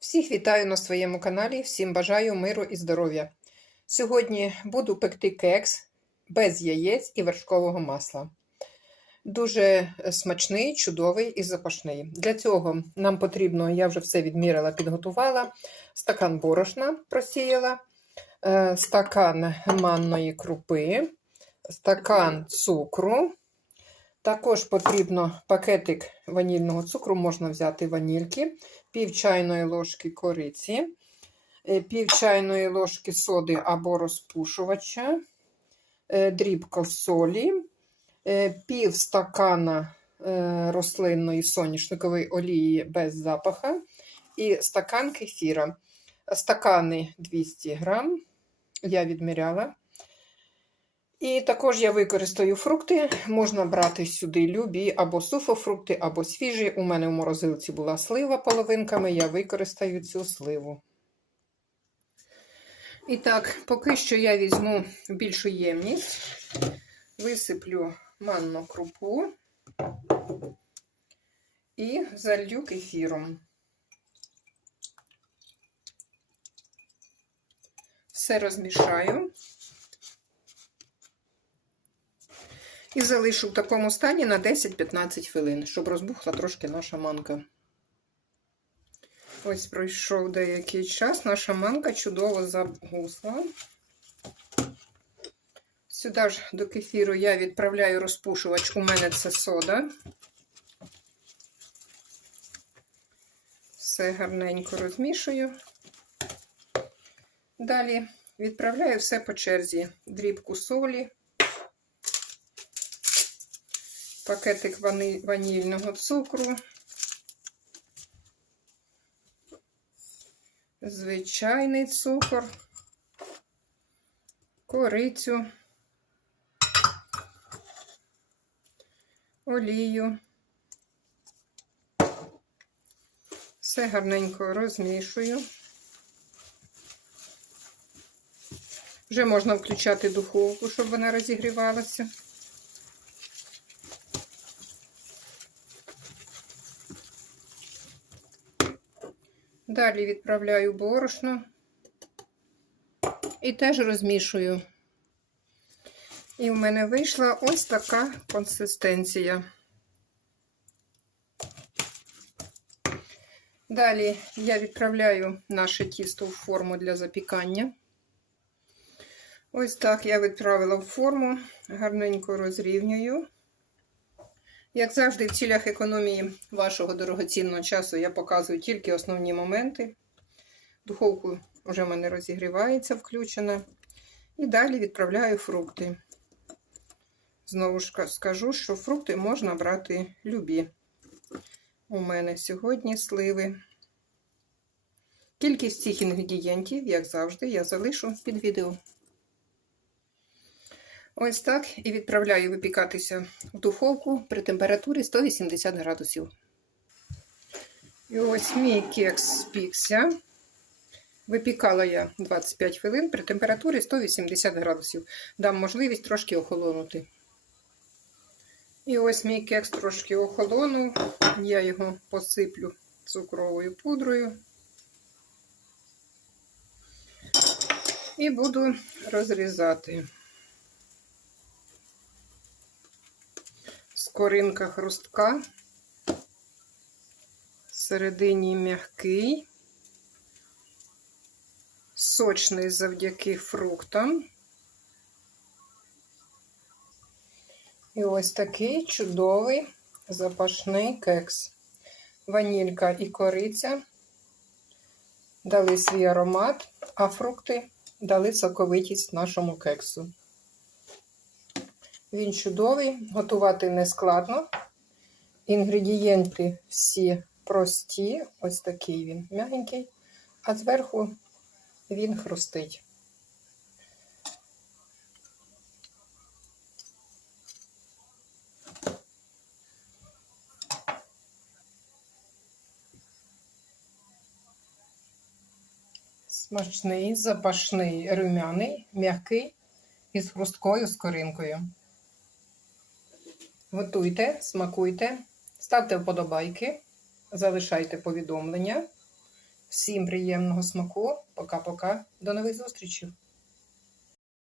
Всіх вітаю на своєму каналі, всім бажаю миру і здоров'я. Сьогодні буду пекти кекс без яєць і вершкового масла. Дуже смачний, чудовий і запашний. Для цього нам потрібно, я вже все відміряла, підготувала, стакан борошна просіяла, е, стакан манної крупи, стакан цукру. Також потрібно пакетик ванільного цукру, можна взяти ванільки, пів чайної ложки кориці, е, пів чайної ложки соди або розпушувача, е, дрібка солі, е, пів стакана рослинної соняшникової олії без запаха і стакан кефіра. Стакани 200 грам, я відміряла. І також я використаю фрукти. Можна брати сюди любі або суфофрукти, або свіжі. У мене в морозилці була слива половинками, я використаю цю сливу. І так, поки що я візьму більшу ємність, висиплю манну крупу і залью кефіром. Все розмішаю. І залишу в такому стані на 10-15 хвилин, щоб розбухла трошки наша манка. Ось пройшов деякий час, наша манка чудово загусла. Сюди ж до кефіру я відправляю розпушувач, у мене це сода. Все гарненько розмішую. Далі відправляю все по черзі, дрібку солі. Пакетик ванільного цукру, звичайний цукор, корицю, олію. Все гарненько розмішую. Вже можна включати духовку, щоб вона розігрівалася. Далі відправляю борошно і теж розмішую. І в мене вийшла ось така консистенція. Далі я відправляю наше тісто в форму для запікання. Ось так я відправила в форму, гарненько розрівнюю. Як завжди, в цілях економії вашого дорогоцінного часу я показую тільки основні моменти. Духовку вже в мене розігрівається, включена. І далі відправляю фрукти. Знову ж скажу, що фрукти можна брати любі. У мене сьогодні сливи. Кількість цих інгредієнтів, як завжди, я залишу під відео. Ось так і відправляю випікатися в духовку при температурі 180 градусів. І ось мій кекс спікся. Випікала я 25 хвилин при температурі 180 градусів. Дам можливість трошки охолонути. І ось мій кекс трошки охолонув. Я його посиплю цукровою пудрою. І буду розрізати. Скоринка хрустка, всередині м'який, сочний завдяки фруктам. І ось такий чудовий запашний кекс. Ванілька і кориця дали свій аромат, а фрукти дали соковитість нашому кексу. Він чудовий, готувати не складно. Інгредієнти всі прості, ось такий він м'ягенький, а зверху він хрустить. Смачний, запашний, рум'яний, м'який і з хрусткою скоринкою. Готуйте, смакуйте, ставте вподобайки, залишайте повідомлення Всім приємного смаку. Пока-пока. До нових зустрічей.